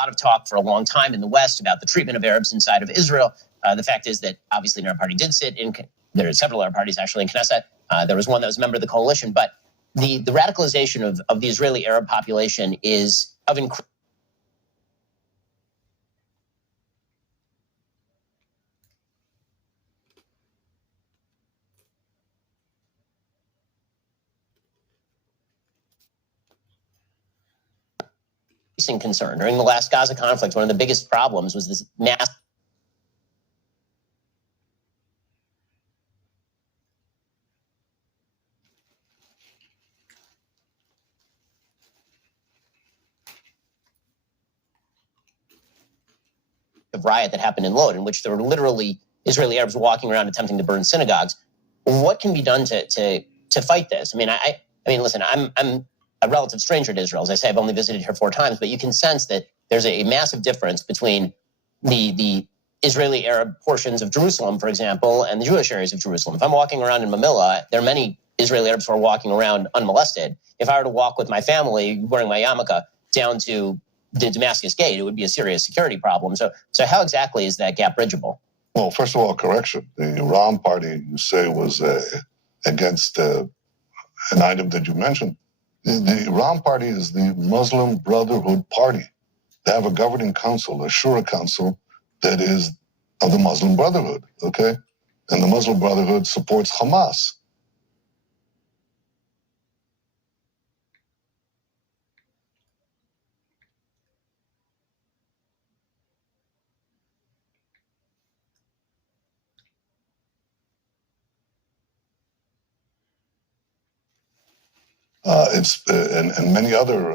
lot of talk for a long time in the West about the treatment of Arabs inside of Israel. The fact is that obviously an Arab party did sit in, there are several Arab parties actually in Knesset. There was one that was a member of the coalition, but the radicalization of the Israeli Arab population is of incredible concern. During the last Gaza conflict, one of the biggest problems was this massive riot that happened in Lod, in which there were literally Israeli Arabs walking around attempting to burn synagogues. What can be done to fight this? I mean, listen, I'm a relative stranger to Israel. As I say, I've only visited here 4 times, but you can sense that there's a massive difference between the Israeli Arab portions of Jerusalem, for example, and the Jewish areas of Jerusalem. If I'm walking around in Mamilla, there are many Israeli Arabs who are walking around unmolested. If I were to walk with my family wearing my yarmulke down to the Damascus Gate, it would be a serious security problem. So how exactly is that gap bridgeable? Well, first of all, correction. The Iran party, you say, was against an item that you mentioned. The Iran party is the Muslim Brotherhood Party. They have a governing council, a Shura council, that is of the Muslim Brotherhood, okay? And the Muslim Brotherhood supports Hamas. And many other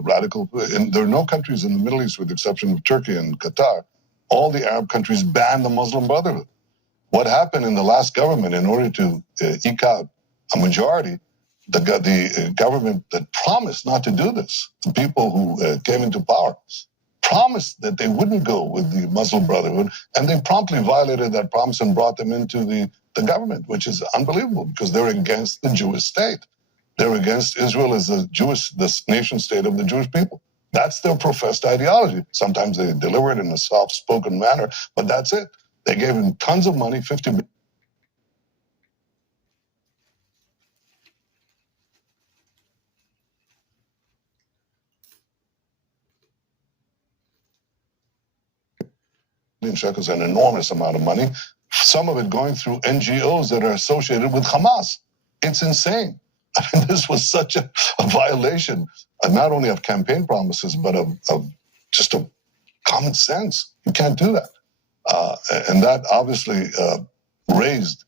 radical, and there are no countries in the Middle East, with the exception of Turkey and Qatar. All the Arab countries banned the Muslim Brotherhood. What happened in the last government, in order to eke out a majority, the government that promised not to do this, the people who came into power, promised that they wouldn't go with the Muslim Brotherhood, and they promptly violated that promise and brought them into the government, which is unbelievable, because they're against the Jewish state. They're against Israel as the nation state of the Jewish people. That's their professed ideology. Sometimes they deliver it in a soft-spoken manner, but that's it. They gave him tons of money, 50 million shekels, an enormous amount of money, some of it going through NGOs that are associated with Hamas. It's insane. I mean, this was such a violation, not only of campaign promises, but of just a common sense. You can't do that. And that obviously raised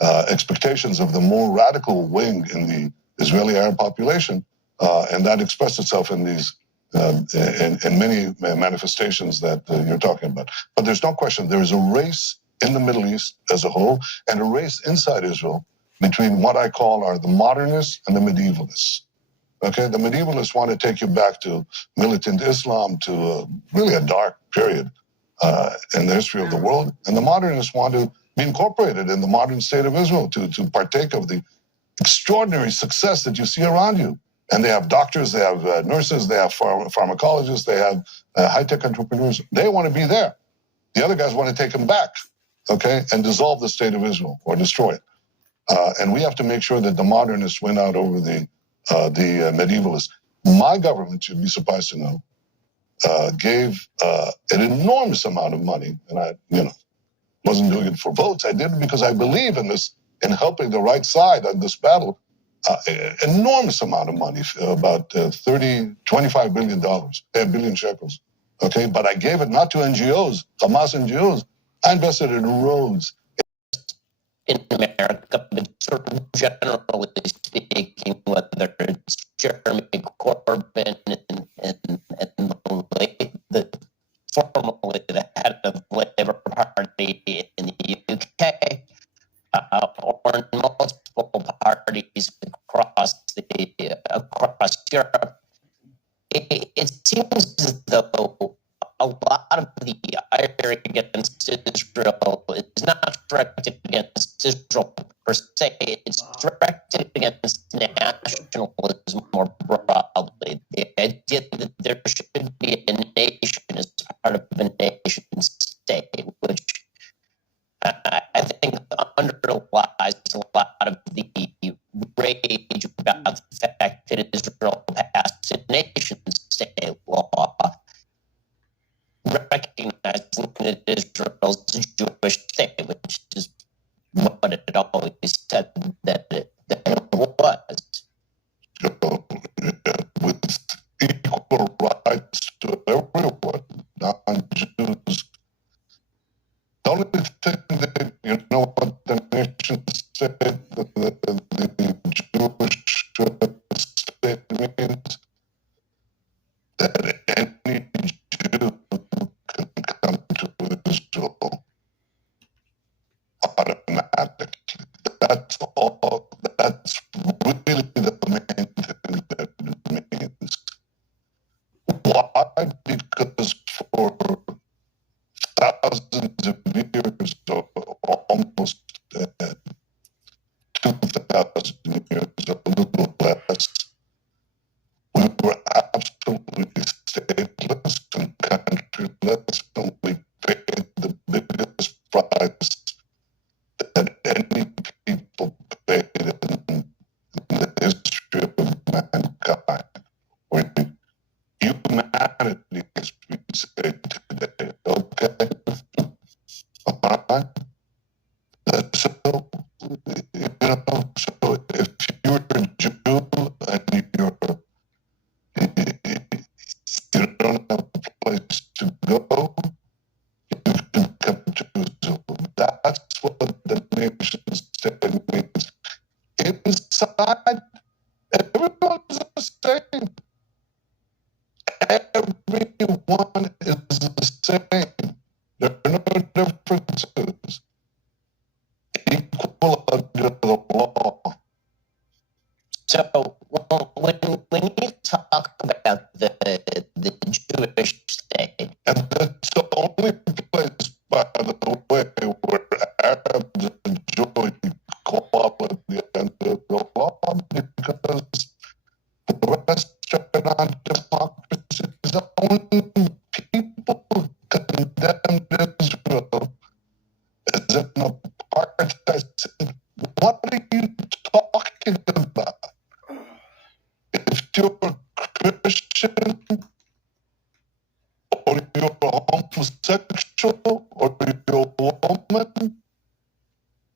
expectations of the more radical wing in the Israeli Arab population, and that expressed itself in these in many manifestations that you're talking about. But there's no question there is a race in the Middle East as a whole, and a race inside Israel between what I call are the modernists and the medievalists. Okay, the medievalists want to take you back to militant Islam, to really a dark period in the history of the world, and the modernists want to be incorporated in the modern state of Israel, to partake of the extraordinary success that you see around you. And they have doctors, they have nurses, they have pharmacologists, they have high-tech entrepreneurs. They want to be there. The other guys want to take them back, okay, and dissolve the state of Israel or destroy it. And we have to make sure that the modernists win out over the medievalists. My government, you'd be surprised to know, gave an enormous amount of money, and I, wasn't doing it for votes. I did it because I believe in this, in helping the right side on this battle. Enormous amount of money, about $25 billion shekels. Okay, but I gave it not to NGOs, Hamas NGOs. I invested in roads. In America, but sort of generally speaking, whether it's Jeremy Corbyn and the formerly the head of the Labour Party in the UK, or in multiple parties across Europe, it seems as though a lot of the ire against Israel is not directed against Israel per se, it's directed against nationalism more broadly. The idea that there should be a nation part of a nation state, which I think underlies a lot of the rage about the fact that Israel passed a nation state law recognizing that Israel's a Jewish state, which is what it always said that it was. So, with equal rights to everyone, non-Jews. The only thing that, you know what the nation state, the Jewish state means? That any Jew can come to Israel automatically. That's all. That's really the main thing that it means. Why? Because for thousands of years, or almost 2,000 years, a little less, we were absolutely stateless and countryless, and we paid the biggest price that any people paid in the history of mankind. When humanity, as we say today, okay? All right? So, you know, so if you're a Jew and you don't have a place to go, you can come to Israel. That's what the nation state means. Inside, everyone's the same. Everyone is the same. There are no differences. Equal under the law. So when you talk about the Jewish state, And that's the only place, by the way, where Arabs enjoy equality under the law, because the rest are not democracies. Only people condemned Israel as an apartheid. What are you talking about? If you're a Christian, or you're homosexual, or you're a woman,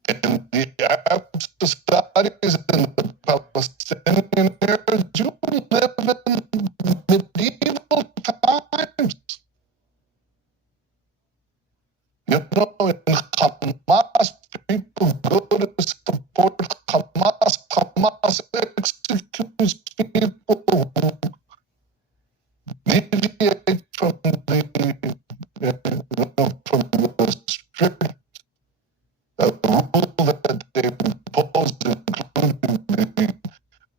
in the Arab societies and the Palestinian areas, you live in medieval times. You know, in Hamas, people go to support Hamas. Hamas executes people who deviate from the strict rule that they imposed, including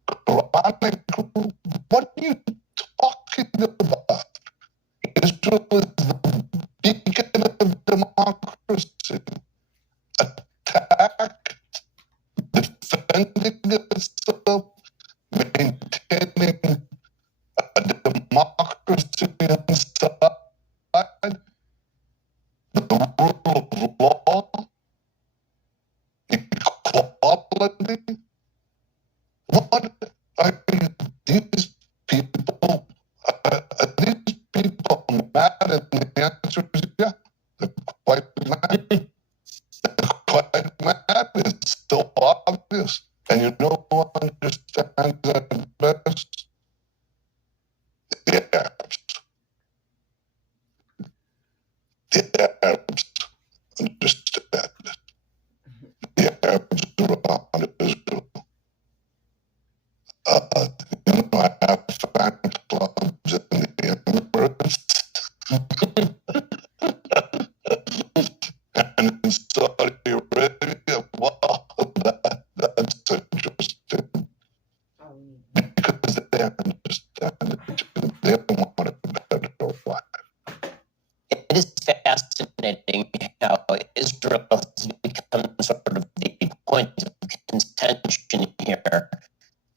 the Quranic rule. What are you talking about? Israel is the beacon of democracy, attacked, defending itself, maintaining a democracy inside, the rule of law, equality. What are these people? Are these people mad? And the answer is yeah, they're quite mad. They're quite mad. It's so obvious. And you know who understands that best? The Arabs. The Arabs understand it. The Arabs around Israel. You know, I have fan clubs in the Emirates. And in Saudi Arabia, wow, that's interesting. Because they understand it too. They want a better life. it is fascinating how Israel has become sort of the point of contention here.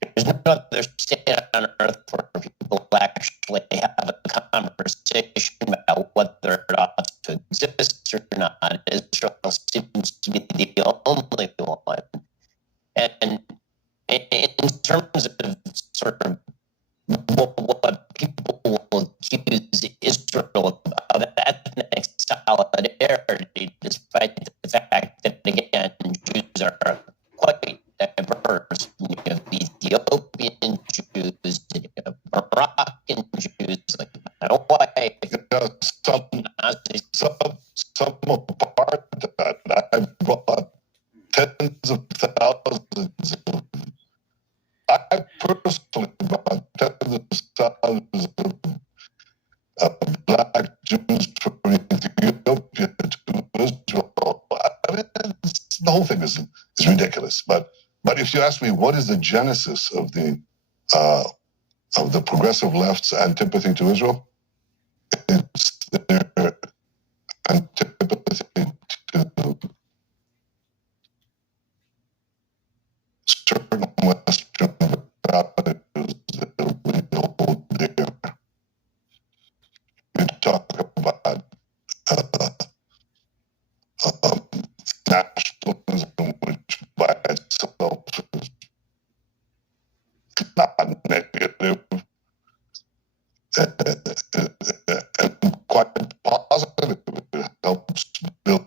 There's no other state on earth where people actually have a conversation about whether whether it ought to exist or not. Israel seems to be the only one. And in terms of sort of what people will accuse Israel of ethnic solidarity, despite the fact that, again, Jews are quite diverse. You have Ethiopian Jews, you have Moroccan Jews, like my wife. Yeah, some apart that I brought tens of thousands of, I personally brought tens of thousands of black Jews from Ethiopia to Israel. I mean, the whole thing is ridiculous. But if you ask me, what is the genesis of the progressive left's antipathy to Israel? It's their antipathy to certain Western values that we hold dear. You talk about nationalism, which by itself is not negative and quite positive. It helps build,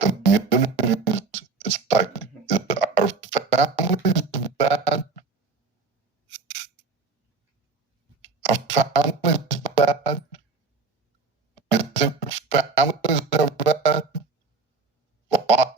communities. It's like, our families bad? Are families bad? You think families are bad? Well,